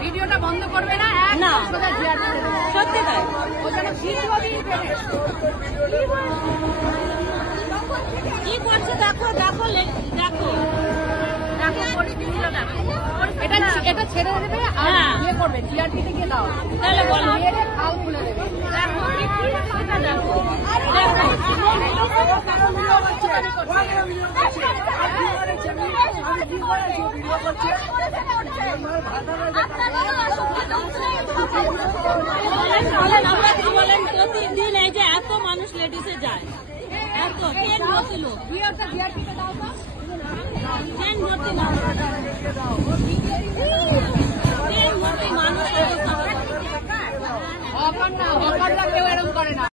ভিডিওটা বন্ধ করবে না? না, সত্যি তাই। কি করছে দেখো, দেখো, দেখো, দেখো পরিস্থিতিটা দেখো। এটা ছেড়ে দেবে আর ইয়ে করবে, জিআরপিতে গিয়ে দাও, তাহলে বলো খাল খুলে দেবে। দেখো এটা দেখো, বলেন প্রতিদিন এই যে এত মানুষ লেডিসে যায়, এত ট্রেন ভর্তি লোক, জিআরপিতে দাও তো, ট্রেন ভর্তি মানুষ, ট্রেন ভর্তি মানুষ, হকার না, হকাররা কেউ এরকম করে না।